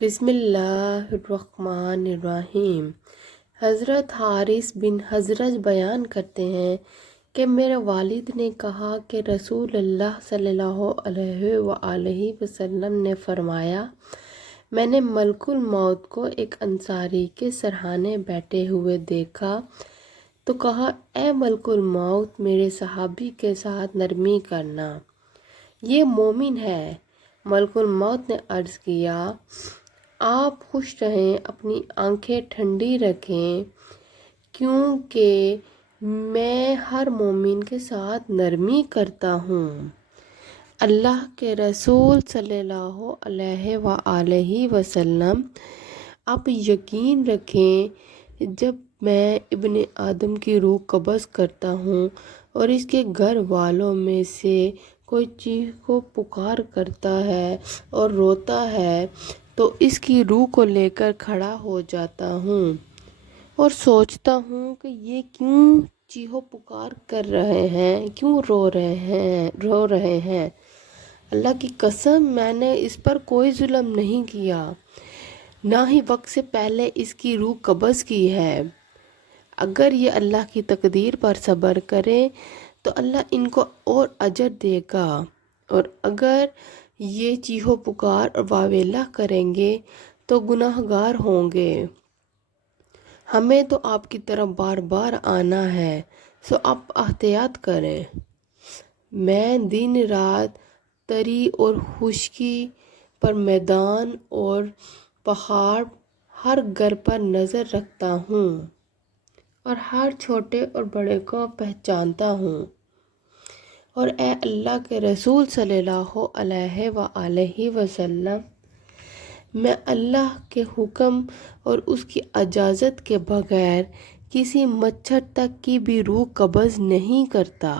بسم اللہ الرحمن الرحیم۔ حضرت حارث بن حضرج بیان کرتے ہیں کہ میرے والد نے کہا کہ رسول اللہ صلی اللہ علیہ وآلہ وسلم نے فرمایا، میں نے ملک الموت کو ایک انصاری کے سرہانے بیٹھے ہوئے دیکھا تو کہا، اے ملک الموت، میرے صحابی کے ساتھ نرمی کرنا، یہ مومن ہے۔ ملک الموت نے عرض کیا، آپ خوش رہیں، اپنی آنکھیں ٹھنڈی رکھیں، کیونکہ میں ہر مومن کے ساتھ نرمی کرتا ہوں۔ اللہ کے رسول صلی اللہ علیہ وآلہ وسلم، آپ یقین رکھیں، جب میں ابن آدم کی روح قبض کرتا ہوں اور اس کے گھر والوں میں سے کوئی چیخو پکار کرتا ہے اور روتا ہے تو اس کی روح کو لے کر کھڑا ہو جاتا ہوں اور سوچتا ہوں کہ یہ کیوں چیخو پکار کر رہے ہیں، کیوں رو رہے ہیں۔ اللہ کی قسم، میں نے اس پر کوئی ظلم نہیں کیا، نہ ہی وقت سے پہلے اس کی روح قبض کی ہے۔ اگر یہ اللہ کی تقدیر پر صبر کرے تو اللہ ان کو اور اجر دے گا، اور اگر یہ چیخو پکار اور واویلا کریں گے تو گناہ گار ہوں گے۔ ہمیں تو آپ کی طرف بار بار آنا ہے، سو آپ احتیاط کریں۔ میں دن رات تری اور خشکی پر، میدان اور پہاڑ، ہر گھر پر نظر رکھتا ہوں اور ہر چھوٹے اور بڑے کو پہچانتا ہوں۔ اور اے اللہ کے رسول صلی اللہ علیہ وآلہ وسلم، میں اللہ کے حکم اور اس کی اجازت کے بغیر کسی مچھر تک کی بھی روح قبض نہیں کرتا۔